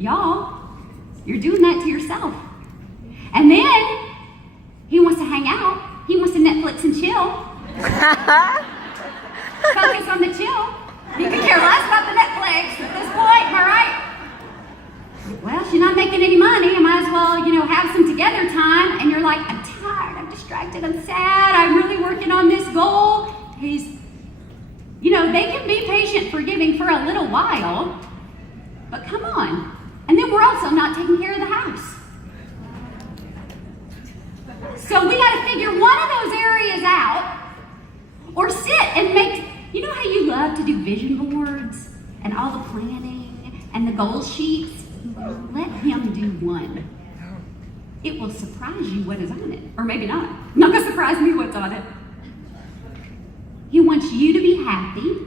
Y'all, you're doing that to yourself. And then he wants to hang out. He wants to Netflix and chill. Focus on the chill. He could care less about the Netflix at this point, am I right? Well, she's not making any money. I might as well, have some together time. And you're like, I'm tired, I'm distracted, I'm sad, I'm really working on this goal. They can be patient forgiving for a little while, but come on. And then we're also not taking care of the house. So we got to figure one of those areas out, or sit and make, how you love to do vision boards and all the planning and the goal sheets? Let him do one. It will surprise you what is on it. Or maybe not. Not going to surprise me what's on it. He wants you to be happy,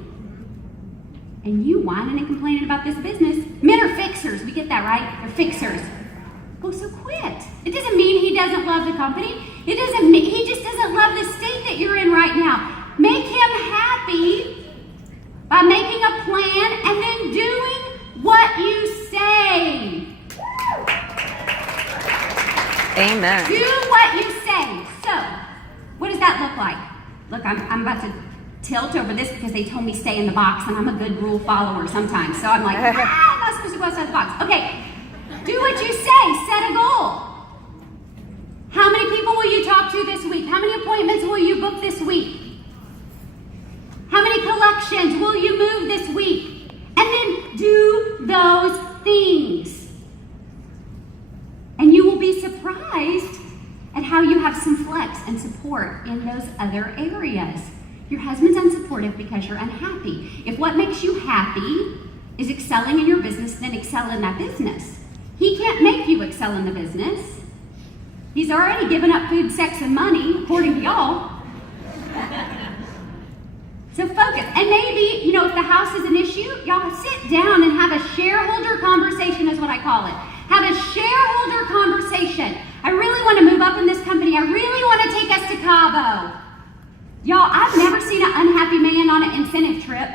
and you whining and complaining about this business. Men are fixers. We get that, right? They're fixers. Oh, so quit. It doesn't mean he doesn't love the company. It doesn't mean he just doesn't love the state that you're in right now. Make him happy by making a plan and then doing what you say. Amen. Do what you say. So, what does that look like? Look, I'm about to tilt over this because they told me stay in the box, and I'm a good rule follower sometimes. So I'm like, I'm not supposed to go outside the box. Okay, do what you say. Set a goal. How many people will you talk to this week? How many appointments will you book this week? How many collections will you move this week? And then do those things. And you will be surprised at how you have some flex and support in those other areas. Your husband's unsupportive because you're unhappy. If what makes you happy is excelling in your business, then excel in that business. He can't make you excel in the business. He's already given up food, sex, and money, according to y'all. So focus. And maybe, if the house is an issue, y'all sit down and have a shareholder conversation is what I call it. Have a shareholder conversation. I really want to move up in this company. I really want to take us to Cabo. Y'all, I've never seen an unhappy man on an incentive trip.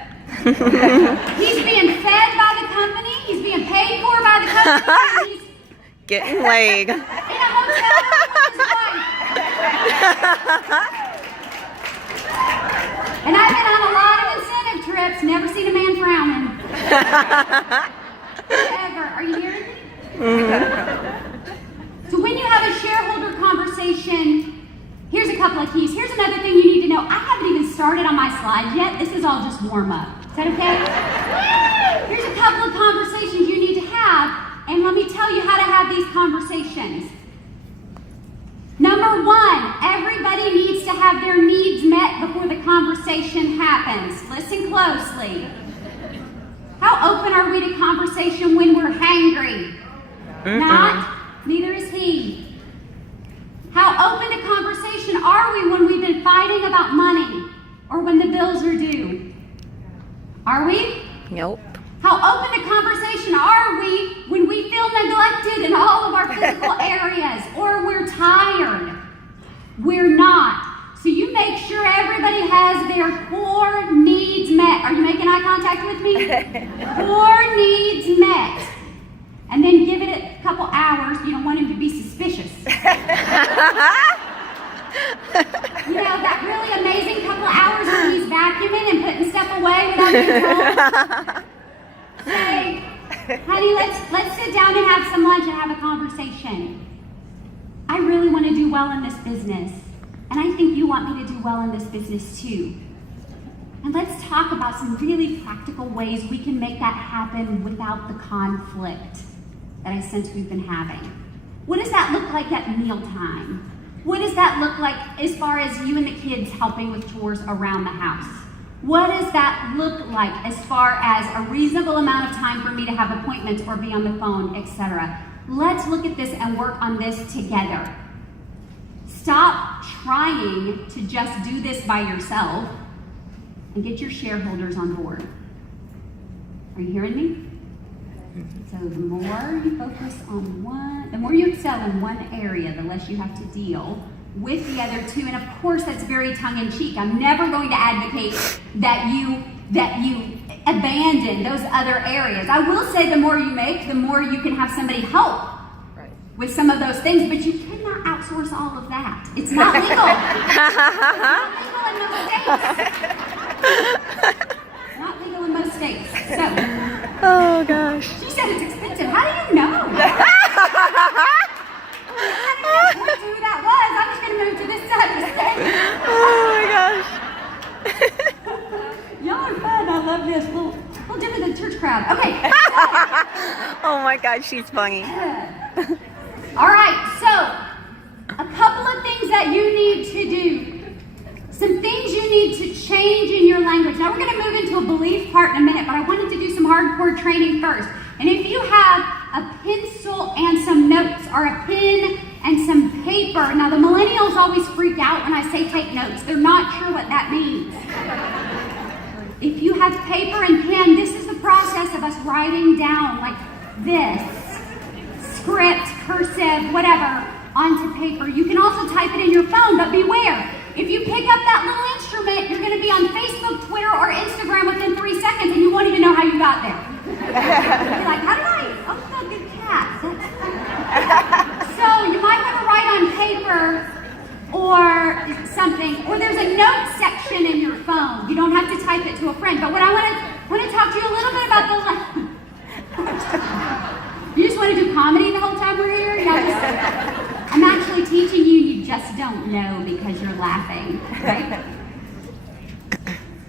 He's being fed by the company. He's being paid for by the company. He's getting laid. In a hotel with his wife. And I've been on a lot of incentive trips, never seen a man frowning. Ever. Are you hearing me? Mm-hmm. So when you have a shareholder conversation, here's a couple of keys. Here's another thing you need to know. I haven't even started on my slides yet. This is all just warm up. Is that okay? Here's a couple of conversations you need to have, and let me tell you how to have these conversations. Number one, everybody needs to have their needs met before the conversation happens. Listen closely. How open are we to conversation when we're hangry? Not. Neither is he. How open to conversation are we when we've been fighting about money or when the bills are due? Are we? Nope. How open to conversation are we when we feel neglected in all of our physical areas or we're tired? We're not. So you make sure everybody has their core needs met. Are you making eye contact with me? Core needs met. And then give it a couple hours. You don't want him to be suspicious. That really amazing couple hours when he's vacuuming and putting stuff away without being told. Say, honey, let's sit down and have some lunch and have a conversation. I really want to do well in this business. And I think you want me to do well in this business too. And let's talk about some really practical ways we can make that happen without the conflict that I sense we've been having. What does that look like at mealtime? What does that look like as far as you and the kids helping with chores around the house? What does that look like as far as a reasonable amount of time for me to have appointments or be on the phone, etc.? Let's look at this and work on this together. Stop trying to just do this by yourself and get your shareholders on board. Are you hearing me? So the more you focus on one, the more you excel in one area, the less you have to deal with the other two. And of course, that's very tongue-in-cheek. I'm never going to advocate that you abandon those other areas. I will say the more you make, the more you can have somebody help with some of those things, but you cannot outsource all of that. It's not legal. It's not legal in most states. Not legal in most states. So, Oh gosh. she said it's expensive. How do you know? I didn't know who that was. I'm just going to move to this side of the state. Oh my gosh. Y'all are fun. I love this. Little different than church crowd. Okay. Oh my God, she's funny. All right. So, a couple of things that you need to do. Some things you need to change in your language. Now, we're going to move into a belief part in a minute, but I wanted to do some hardcore training first. And if you have a pencil and some notes, or a pen and some paper. Now, the millennials always freak out when I say take notes. They're not sure what that means. If you have paper and pen, this is the process of us writing down like this, script, cursive, whatever, onto paper. You can also type it in your phone, but beware. If you pick up that little instrument, you're going to be on Facebook, Twitter, or Instagram within 3 seconds, and you won't even know how you got there. You're like, how did I? Oh, that good cat. So you might want to write on paper or something, or there's a note section in your phone. You don't have to type it to a friend. But what I want to talk to you a little bit about you just want to do comedy the whole time we're here? I'm actually teaching you. You just don't know because you're laughing, right?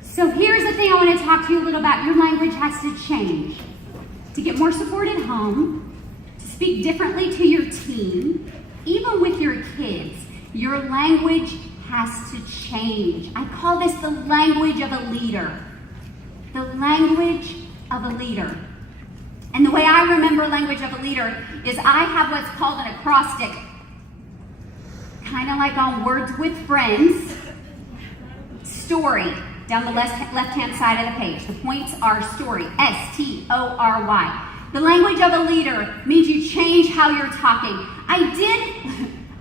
So here's the thing I want to talk to you a little about. Your language has to change. To get more support at home, to speak differently to your team, even with your kids, your language has to change. I call this the language of a leader. The language of a leader. And the way I remember language of a leader is I have what's called an acrostic, kind of like on Words with Friends, story, down the left-hand side of the page. The points are story, S-T-O-R-Y. The language of a leader means you change how you're talking.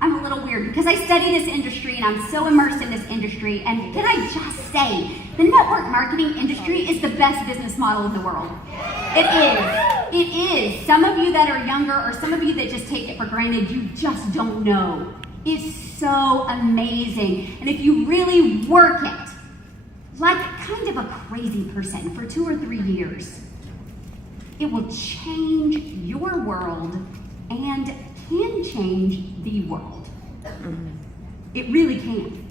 I'm a little weird because I study this industry and I'm so immersed in this industry. And can I just say, the network marketing industry is the best business model in the world. It is. It is. Some of you that are younger or some of you that just take it for granted, you just don't know. It's so amazing. And if you really work it, like kind of a crazy person for 2 or 3 years, it will change your world and can change the world. It really can.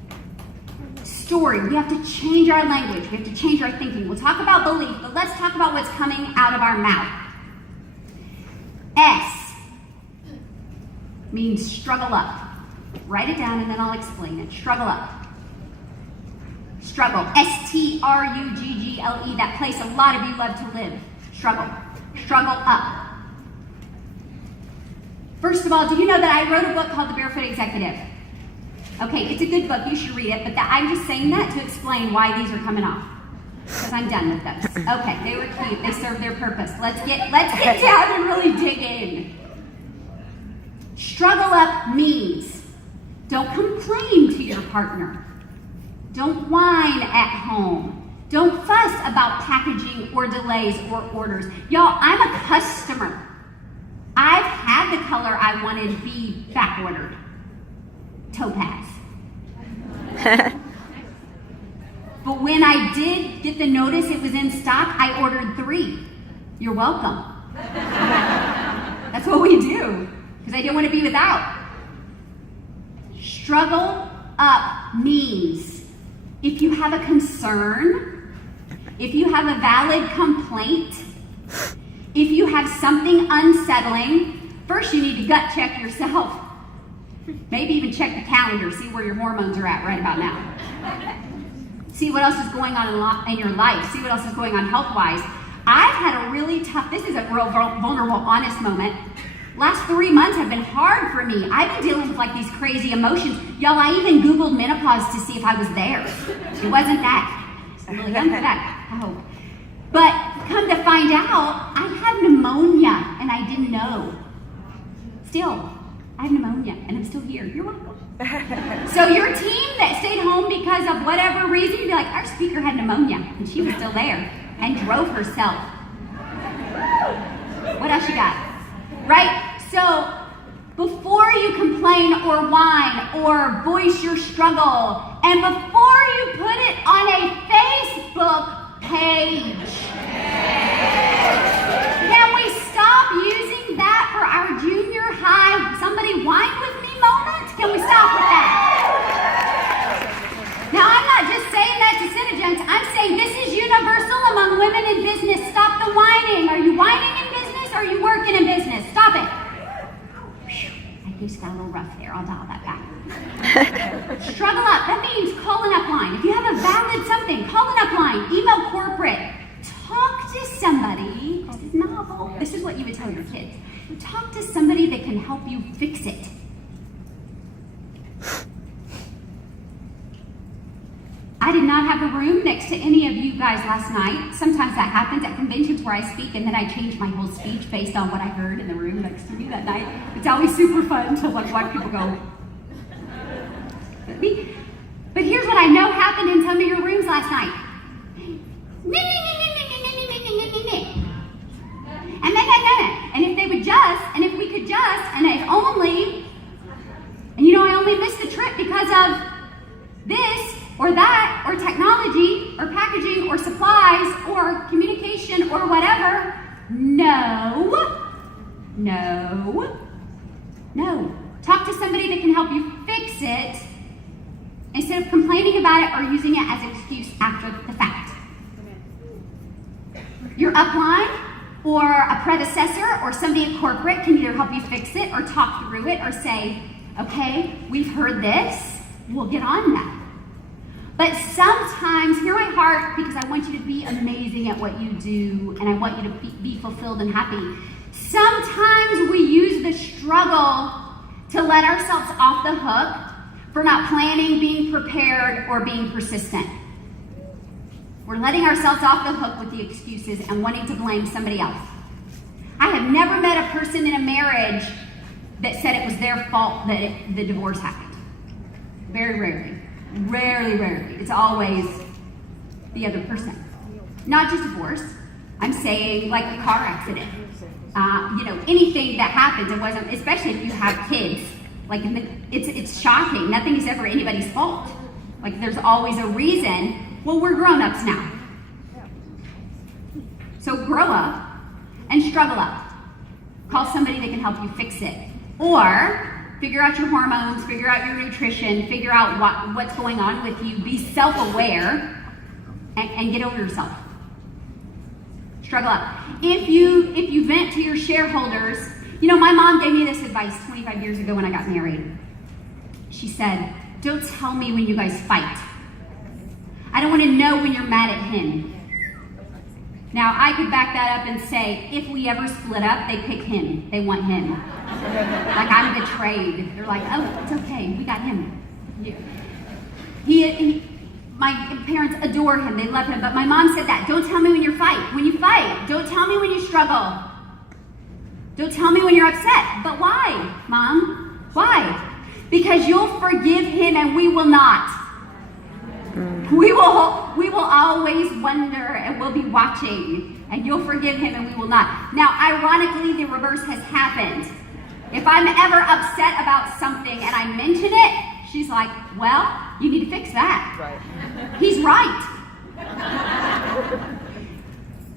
Story, we have to change our language. We have to change our thinking. We'll talk about belief, but let's talk about what's coming out of our mouth. S means struggle up. Write it down and then I'll explain it. Struggle up. Struggle. S-T-R-U-G-G-L-E, that place a lot of you love to live. Struggle. Struggle up. First of all, do you know that I wrote a book called The Barefoot Executive? Okay, it's a good book. You should read it. But I'm just saying that to explain why these are coming off. Because I'm done with those. Okay, they were cute. They served their purpose. Let's get down and really dig in. Struggle up means don't complain to your partner. Don't whine at home. Don't fuss about packaging or delays or orders. Y'all, I'm a customer. I've had the color I wanted be back ordered. Topaz. But when I did get the notice it was in stock, I ordered 3. You're welcome. That's what we do, because I didn't want to be without. Struggle up means if you have a concern, if you have a valid complaint, if you have something unsettling, first you need to gut check yourself. Maybe even check the calendar, see where your hormones are at right about now. See what else is going on in your life. See what else is going on health-wise. I've had a really tough, this is a real vulnerable, honest moment. Last 3 months have been hard for me. I've been dealing with like these crazy emotions. Y'all, I even Googled menopause to see if I was there. It wasn't that. I'm really young for that, I hope. But come to find out, I have pneumonia and I didn't know. Still, I have pneumonia and I'm still here. You're welcome. So your team that stayed home because of whatever reason, you'd be like, our speaker had pneumonia and she was still there. and drove herself. What else you got? Right? So before you complain or whine or voice your struggle, and before you put it on a Facebook page, can we stop using that for our junior high somebody whine with me moment? Can we stop with that? Now, I'm not just saying that to Synagents. I'm saying this is universal among women in business. Stop the whining. Are you whining in business or are you working in business? Stop it. I just got a little rough there. I'll dial that back. Struggle up. That means call an upline. If you have a valid something, call an upline. Email corporate. Talk to somebody. This is novel. This is what you would tell your kids. Talk to somebody that can help you fix it. I did not have a room next to any of you guys last night. Sometimes that happens at conventions where I speak and then I change my whole speech based on what I heard in the room next to me that night. It's always super fun to watch people go. But here's what I know happened in some of your rooms last night. And if they would just, and if we could just, and if only, and I only missed the trip because of this or that or technology or packaging or supplies or communication or whatever. No. Talk to somebody that can help you fix it instead of complaining about it or using it as an excuse after the fact. Your upline or a predecessor or somebody at corporate can either help you fix it or talk through it or say, okay, we've heard this, we'll get on that. But sometimes, hear my heart, because I want you to be amazing at what you do and I want you to be fulfilled and happy. Sometimes we use the struggle to let ourselves off the hook for not planning, being prepared, or being persistent. We're letting ourselves off the hook with the excuses and wanting to blame somebody else. I have never met a person in a marriage that said it was their fault that the divorce happened. Very rarely. Rarely. It's always the other person. Not just divorce. I'm saying like a car accident. Anything that happens, it wasn't, especially if you have kids. Like it's shocking. Nothing is ever anybody's fault. Like there's always a reason. Well, we're grown-ups now. So grow up and struggle up. Call somebody that can help you fix it. Or figure out your hormones, figure out your nutrition, figure out what's going on with you. Be self-aware and get over yourself. Struggle up. If you vent to your shareholders, my mom gave me this advice 25 years ago when I got married. She said, don't tell me when you guys fight. I don't want to know when you're mad at him. Now, I could back that up and say, if we ever split up, they pick him. They want him. Like I'm betrayed. They're like, oh, it's okay. We got him. My parents adore him. They love him. But my mom said that. Don't tell me when you fight. When you fight. Don't tell me when you struggle. Don't tell me when you're upset. But why, Mom? Why? Because you'll forgive him and we will not. We will always wonder and we'll be watching and you'll forgive him and we will not. Now, ironically, the reverse has happened. If I'm ever upset about something and I mention it, she's like, well, you need to fix that. Right. He's right.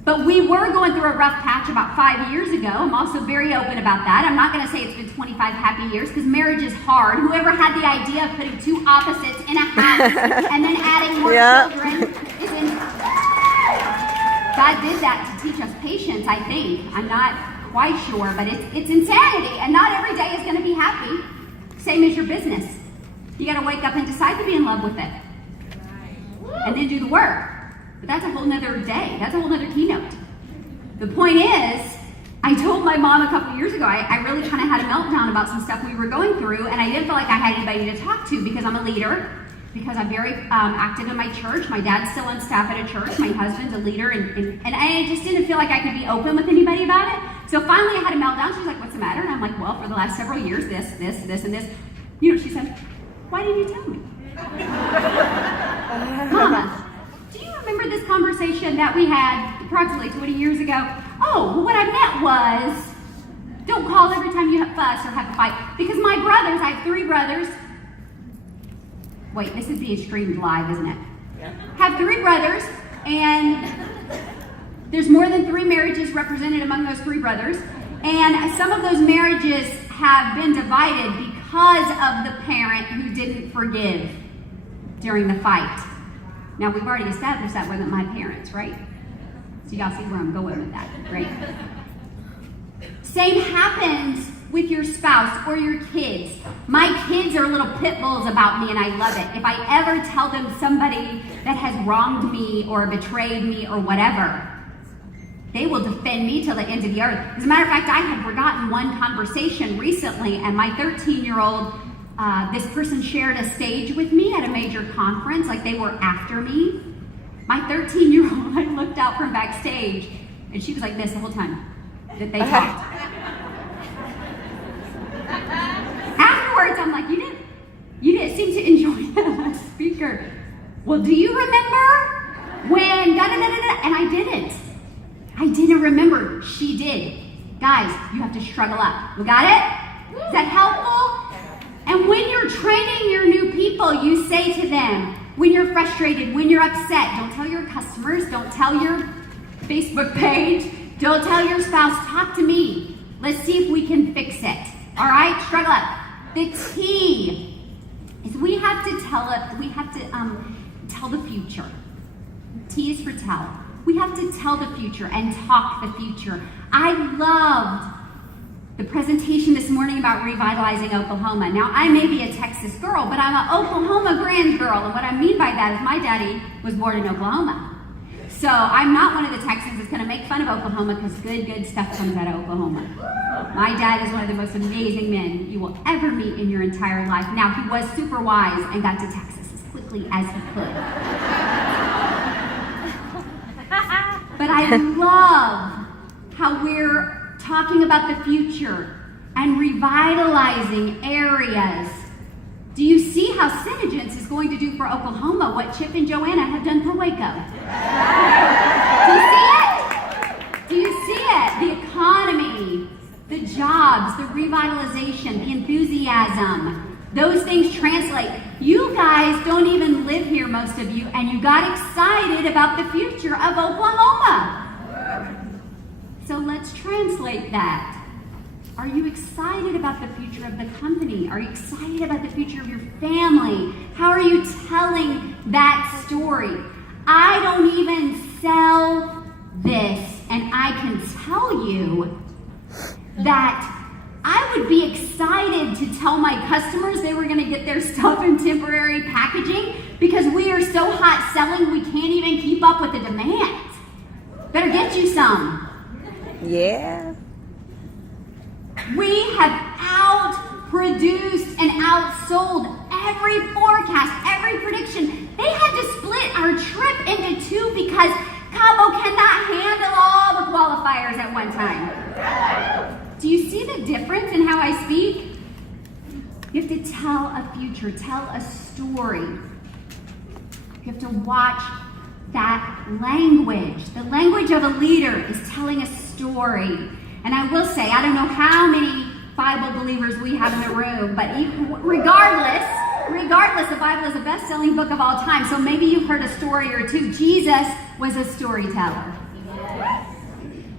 But we were going through a rough patch about 5 years ago. I'm also very open about that. I'm not going to say it's been 25 happy years because marriage is hard. Whoever had the idea of putting two opposites in a house and then adding more children is in. God did that to teach us patience, I think. I'm not quite sure, but it's insanity. And not every day is going to be happy. Same as your business. You got to wake up and decide to be in love with it. And then do the work. But that's a whole nother day. That's a whole nother keynote. The point is, I told my mom a couple years ago, I really kind of had a meltdown about some stuff we were going through, and I didn't feel like I had anybody to talk to because I'm a leader, because I'm very active in my church. My dad's still on staff at a church. My husband's a leader, and I just didn't feel like I could be open with anybody about it. So finally I had a meltdown. She's like, what's the matter? And I'm like, well, for the last several years, this, and this. She said, why didn't you tell me? Mama, do you remember this conversation conversation that we had approximately 20 years ago. Oh, well, what I meant was, don't call every time you fuss or have a fight. Because my brothers, I have 3 brothers. Wait, this is being streamed live, isn't it? Yeah. Have 3 brothers, and there's more than 3 marriages represented among those 3 brothers. And some of those marriages have been divided because of the parent who didn't forgive during the fight. Now, we've already established that wasn't my parents, right? So y'all see where I'm going with that, right? Same happens with your spouse or your kids. My kids are little pit bulls about me, and I love it. If I ever tell them somebody that has wronged me or betrayed me or whatever, they will defend me till the end of the earth. As a matter of fact, I had forgotten one conversation recently, and my 13-year-old, this person shared a stage with me at a major conference, like they were after me. My 13-year-old, I looked out from backstage, and she was like this the whole time that they talked. Afterwards, I'm like, you didn't seem to enjoy that speaker. Well, do you remember when da-da-da-da-da? And I didn't. I didn't remember. She did. Guys, you have to struggle up. We got it? Is that helpful? And when you're training your new people, you say to them, when you're frustrated, when you're upset, don't tell your customers, don't tell your Facebook page, don't tell your spouse, talk to me. Let's see if we can fix it. All right? Struggle up. The key is we have to tell the future. T is for tell. We have to tell the future and talk the future. I loved the presentation this morning about revitalizing Oklahoma. Now, I may be a Texas girl, but I'm an Oklahoma grand girl. And what I mean by that is my daddy was born in Oklahoma. So I'm not one of the Texans that's going to make fun of Oklahoma because good stuff comes out of Oklahoma. My dad is one of the most amazing men you will ever meet in your entire life. Now, he was super wise and got to Texas as quickly as he could. But I love how we're talking about the future and revitalizing areas. Do you see how Synergence is going to do for Oklahoma what Chip and Joanna have done for Waco? Do you see it? Do you see it? The economy, the jobs, the revitalization, the enthusiasm. Those things translate. You guys don't even live here, most of you, and you got excited about the future of Oklahoma. So let's translate that. Are you excited about the future of the company? Are you excited about the future of your family? How are you telling that story? I don't even sell this, and I can tell you that I would be excited to tell my customers they were going to get their stuff in temporary packaging because we are so hot selling we can't even keep up with the demand. Better get you some. Yeah. We have outproduced and outsold every forecast, every prediction. They had to split our trip into 2 because Cabo cannot handle all the qualifiers at one time. Do you see the difference in how I speak? You have to tell a future, tell a story. You have to watch that language. The language of a leader is telling a story. And I will say, I don't know how many Bible believers we have in the room, but regardless, the Bible is the best-selling book of all time. So maybe you've heard a story or two. Jesus was a storyteller.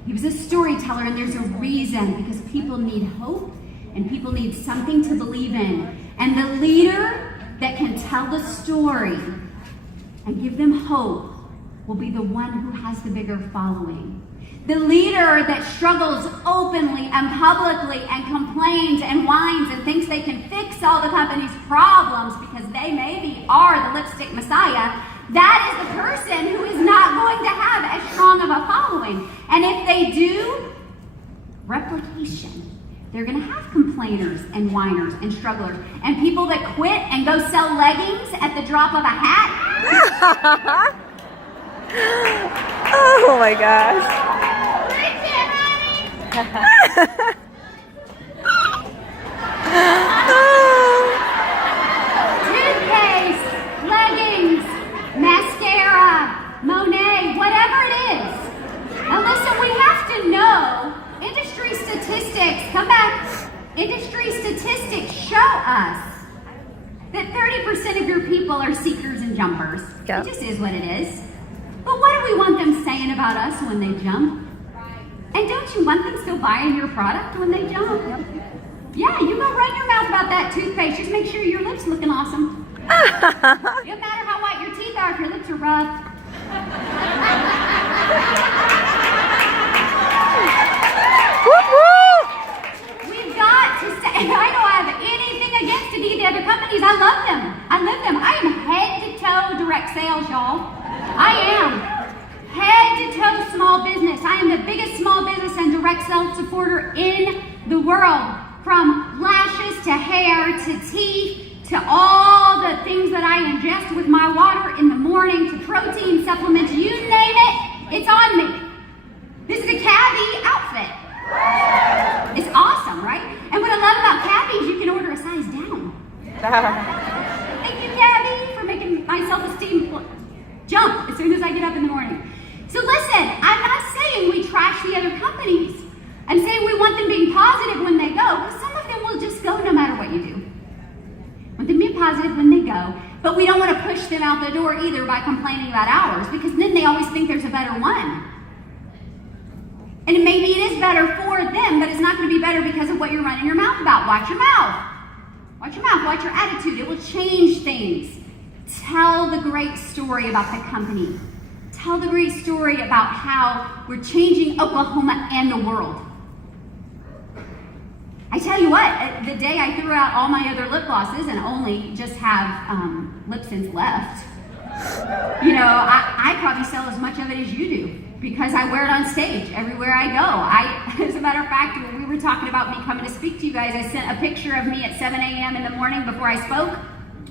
He was a storyteller, and there's a reason, because people need hope, and people need something to believe in. And the leader that can tell the story and give them hope will be the one who has the bigger following. The leader that struggles openly and publicly and complains and whines and thinks they can fix all the company's problems because they maybe are the lipstick messiah, that is the person who is not going to have as strong of a following. And if they do, replication. They're going to have complainers and whiners and strugglers and people that quit and go sell leggings at the drop of a hat. Oh my gosh. Toothpaste, leggings, mascara, Monet, whatever. of your people are seekers and jumpers. Yep. It just is what it is. But what do we want them saying about us when they jump? And don't you want them still buying your product when they jump? Yep. Yeah, you go run your mouth about that toothpaste. Just make sure your lips looking awesome. It doesn't matter how white your teeth are if your lips are rough. We've got to say, and I don't have anything against any of the other companies. I love them. I love them. I am head to toe direct sales, y'all. I am. Head to toe small business. I am the biggest small business and direct sales supporter in the world. From lashes to hair to teeth to all the things that I ingest with my water in the morning to protein supplements, you name it, it's on me. This is a Cabby outfit. It's awesome, right? And what I love about Cabby is you can order a size down. Thank you, Cabby, for making my self-esteem jump as soon as I get up in the morning. So listen, I'm not saying we trash the other companies. I'm saying we want them being positive when they go, because some of them will just go no matter what you do. Want them to be positive when they go, but we don't want to push them out the door either by complaining about ours, because then they always think there's a better one. And maybe it is better for them, but it's not going to be better because of what you're running your mouth about. Watch your mouth. Watch your mouth. Watch your attitude. It will change things. Tell the great story about the company. Tell the great story about how we're changing Oklahoma and the world. I tell you what, the day I threw out all my other lip glosses and only just have lip scents left, you know, I probably sell as much of it as you do because I wear it on stage everywhere I go. As a matter of fact, when we were talking about me coming to speak to you guys, I sent a picture of me at 7 a.m. in the morning before I spoke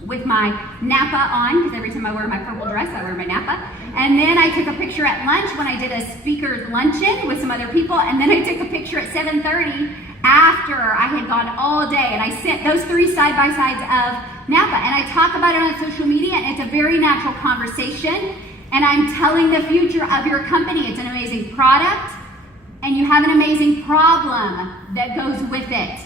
with my Napa on, because every time I wear my purple dress, I wear my Napa. And then I took a picture at lunch when I did a speaker's luncheon with some other people, and then I took a picture at 7:30 after I had gone all day, and I sent those three side-by-sides of Napa, and I talk about it on social media, and it's a very natural conversation, and I'm telling the future of your company. It's an amazing product, and you have an amazing problem that goes with it.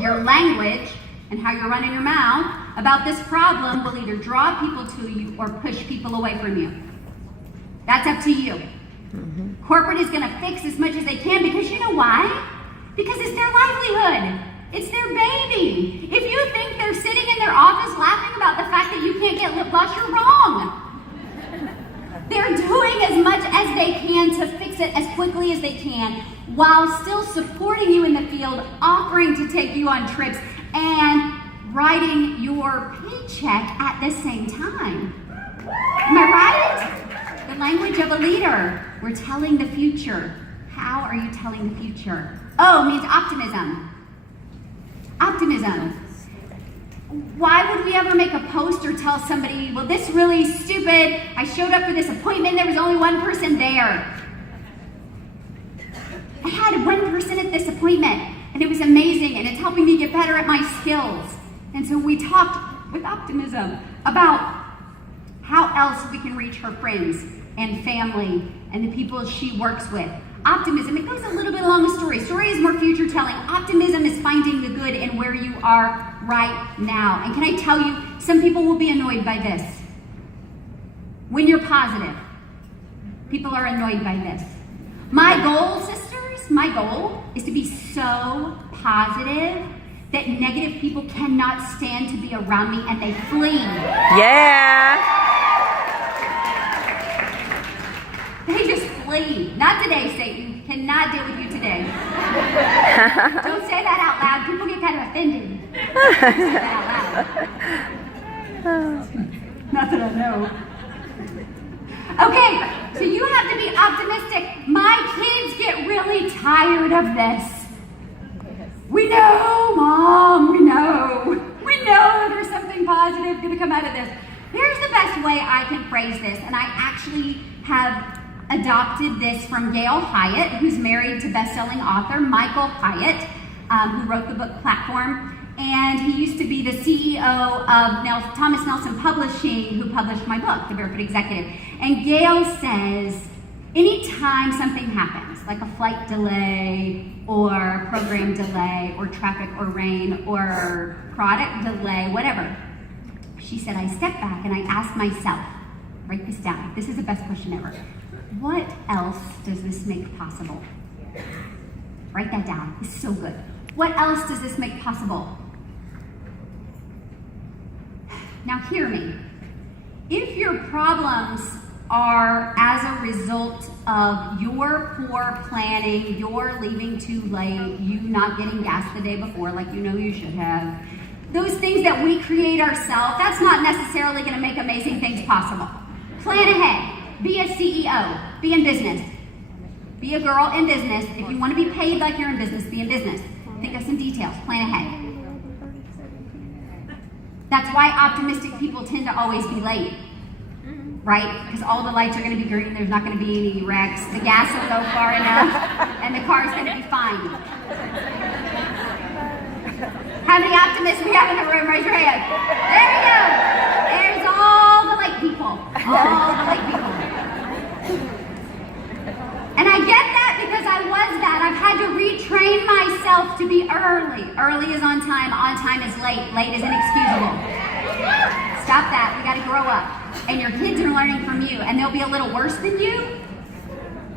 Your language and how you're running your mouth about this problem will either draw people to you or push people away from you. That's up to you. Mm-hmm. Corporate is going to fix as much as they can, because you know why? Because it's their livelihood. It's their baby. If you think they're sitting in their office laughing about the fact that you can't get lip gloss, you're wrong. They're doing as much as they can to fix it as quickly as they can, while still supporting you in the field, offering to take you on trips, and writing your paycheck at the same time. Am I right? The language of a leader. We're telling the future. How are you telling the future? Oh, it means optimism. Optimism. Why would we ever make a post or tell somebody, well, this really stupid, I showed up for this appointment, there was only one person there. I had one person at this appointment, and it was amazing, and it's helping me get better at my skills. And so we talked with optimism about how else we can reach her friends and family and the people she works with. Optimism, it goes a little bit along with story. Story is more future telling. Optimism is finding the good in where you are right now. And can I tell you, some people will be annoyed by this. When you're positive, people are annoyed by this. My goal, sisters, my goal is to be so positive that negative people cannot stand to be around me and they flee. Yeah. They just flee. Not today, Satan. Cannot deal with you today. Don't say that out loud. People get kind of offended. Don't say that out loud. Not that I know. Okay, so you have to be optimistic. My kids get really tired of this. We know, Mom, we know. We know there's something positive going to come out of this. Here's the best way I can phrase this, and I actually have adopted this from Gail Hyatt, who's married to best-selling author Michael Hyatt, who wrote the book Platform, and he used to be the CEO of Thomas Nelson Publishing, who published my book, The Barefoot Executive. And Gail says, anytime something happens, like a flight delay, or program delay, or traffic or rain, or product delay, whatever, She said, I stepped back and I asked myself, write this down. This is the best question ever. What else does this make possible? Write that down. This is so good. What else does this make possible? Now hear me. If your problems are as a result of your poor planning, your leaving too late, you not getting gas the day before like you know you should have, those things that we create ourselves, that's not necessarily going to make amazing things possible. Plan ahead. Be a CEO. Be in business. Be a girl in business. If you want to be paid like you're in business, be in business. Think of some details. Plan ahead. That's why optimistic people tend to always be late. Right? Because all the lights are going to be green, there's not going to be any wrecks, the gas will go far enough, and the car's going to be fine. How many optimists we have in the room? Raise your hand. There we go. There's all the late people. All the late people. And I get that because I was that. I've had to retrain myself to be early. Early is on time is late. Late is inexcusable. Stop that. We got to grow up. And your kids are learning from you, and they'll be a little worse than you.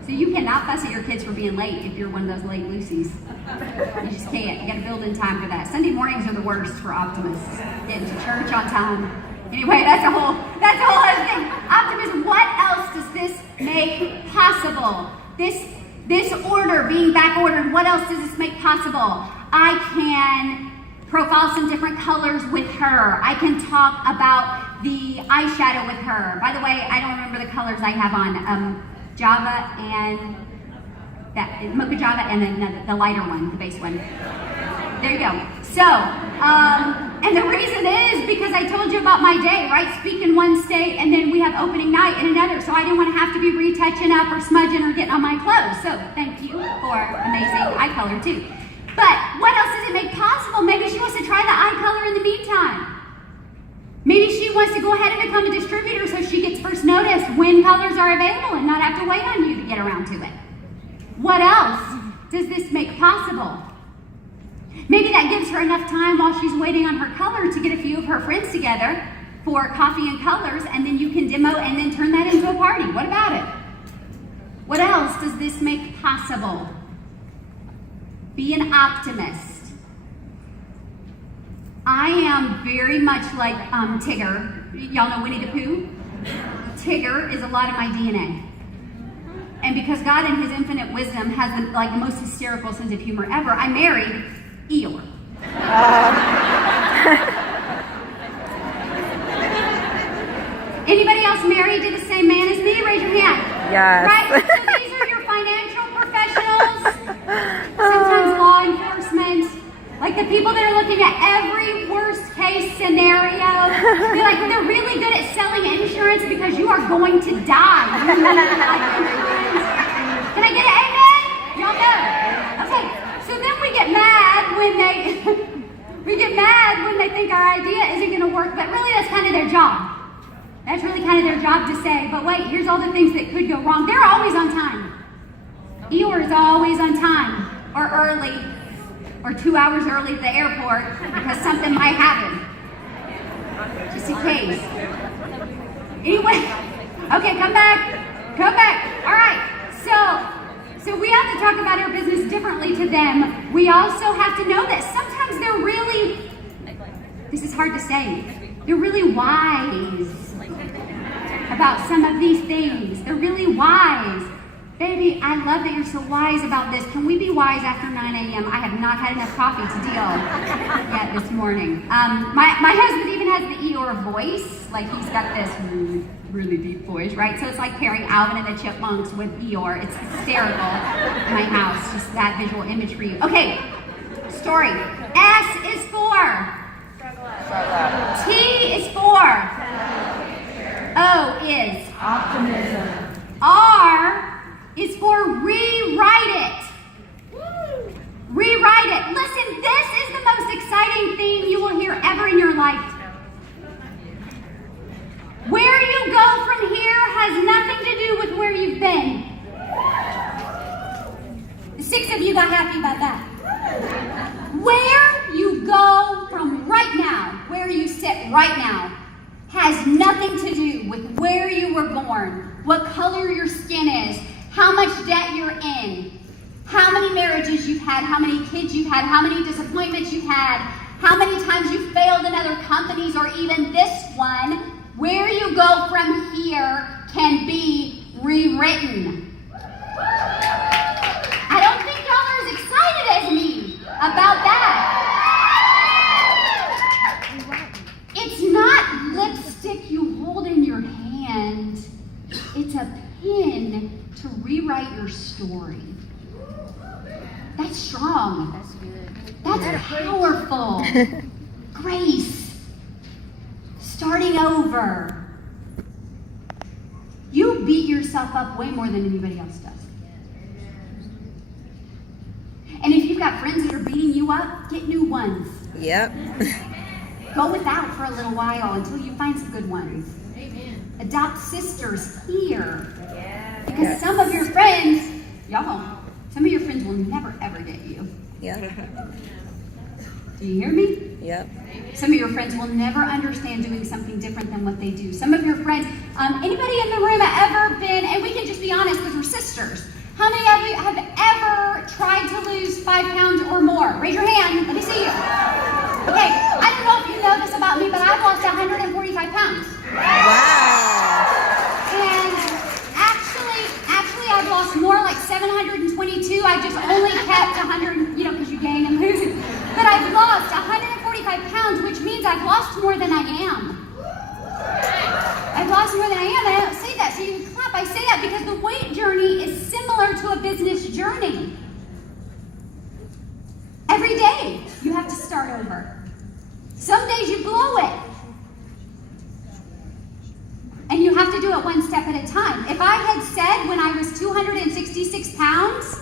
So you cannot fuss at your kids for being late if you're one of those late Lucy's. You just can't. You got to build in time for that. Sunday mornings are the worst for optimists. Getting to church on time. Anyway, that's a whole other thing. Optimism. What else does this make possible? This order being back ordered. What else does this make possible? I can profile some different colors with her. I can talk about the eyeshadow with her. By the way, I don't remember the colors I have on. Java and that Mocha Java, and then the lighter one, the base one. There you go. So, and the reason is because I told you about my day, right? Speak in one state, and then we have opening night in another. So I didn't want to have to be retouching up or smudging or getting on my clothes. So thank you for amazing eye color too. But what else does it make possible? Maybe she wants to try the eye color in the meantime. Maybe she wants to go ahead and become a distributor so she gets first notice when colors are available and not have to wait on you to get around to it. What else does this make possible? Maybe that gives her enough time while she's waiting on her color to get a few of her friends together for coffee and colors, and then you can demo and then turn that into a party. What about it? What else does this make possible? Be an optimist. I am very much like Tigger. Y'all know Winnie the Pooh? Tigger is a lot of my DNA. And because God in his infinite wisdom has the most hysterical sense of humor ever, I married Eeyore. Anybody else married to the same man as me? Raise your hand. Yes. Right? So these are your financial professionals, sometimes law enforcement. Like the people that are looking at every worst case scenario. They're really good at selling insurance because you are going to die. You need life insurance. Can I get an amen? Y'all know. Okay, so then we get mad when they think our idea isn't going to work, but really that's kind of their job. That's really kind of their job to say, but wait, here's all the things that could go wrong. They're always on time. Eeyore is always on time or early. Or 2 hours early at the airport because something might happen. Just in case. Anyway, okay, come back. All right, so we have to talk about our business differently to them. We also have to know that sometimes they're really, this is hard to say, they're really wise about some of these things. They're really wise. Baby, I love that you're so wise about this. Can we be wise after 9 a.m.? I have not had enough coffee to deal yet this morning. My husband even has the Eeyore voice. Like he's got this really deep voice, right? So it's like pairing Alvin and the Chipmunks with Eeyore. It's hysterical in my house, just that visual image for you. Okay, story. S is for. T is for. O is. Optimism. R is for rewrite it. Rewrite it. Listen, this is the most exciting thing you will hear ever in your life. Where you go from here has nothing to do with where you've been. 6 of you got happy about that. Where you go from right now, where you sit right now, nothing to do with where you were born, what color your skin is, how much debt you're in, how many marriages you've had, how many kids you've had, how many disappointments you've had, how many times you've failed in other companies or even this one. Where you go from here can be rewritten. I don't think y'all are as excited as me about that. It's not lipstick you hold in your hand. It's a pen to rewrite your story. That's strong. That's good. That's powerful. Grace. Starting over. You beat yourself up way more than anybody else does. And if you've got friends that are beating you up, get new ones. Yep. Go without for a little while until you find some good ones. Amen. Adopt sisters here. Yeah. Because some of your friends, some of your friends will never ever get you. Yep. Do you hear me? Yep. Some of your friends will never understand doing something different than what they do. Some of your friends, anybody in the room ever been, and we can just be honest with your sisters, how many of you have ever tried to lose 5 pounds or more? Raise your hand, let me see you. Okay, I don't know if you know this about me, but I've lost 145 pounds. Wow. And actually I've lost more, like 722. I just only kept 100, because you gain and lose. But I've lost 145 pounds, which means I've lost more than I am. I've lost more than I am, and I don't say that, so you can clap. I say that because the weight journey is similar to a business journey. Every day, you have to start over. Some days you blow it. And you have to do it one step at a time. If I had said when I was 266 pounds,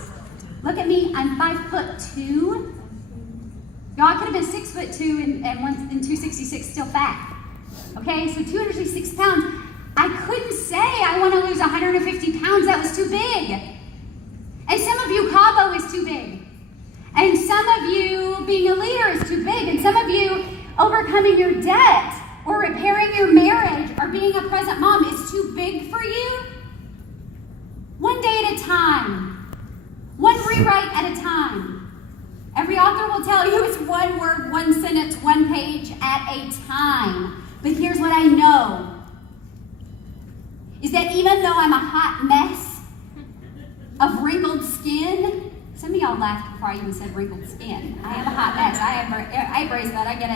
look at me, I'm 5'2". Y'all, I could have been 6'2" and 266 still fat. Okay, so 266 pounds. I couldn't say I want to lose 150 pounds. That was too big. And some of you, Cabo is too big. And some of you, being a leader is too big. And some of you, overcoming your debt or repairing your marriage or being a present mom is too big for you. One day at a time. One rewrite at a time. Every author will tell you it's one word, one sentence, one page at a time. But here's what I know, is that even though I'm a hot mess of wrinkled skin, some of y'all laughed before I even said wrinkled skin. I am a hot mess. I embrace that. I get it.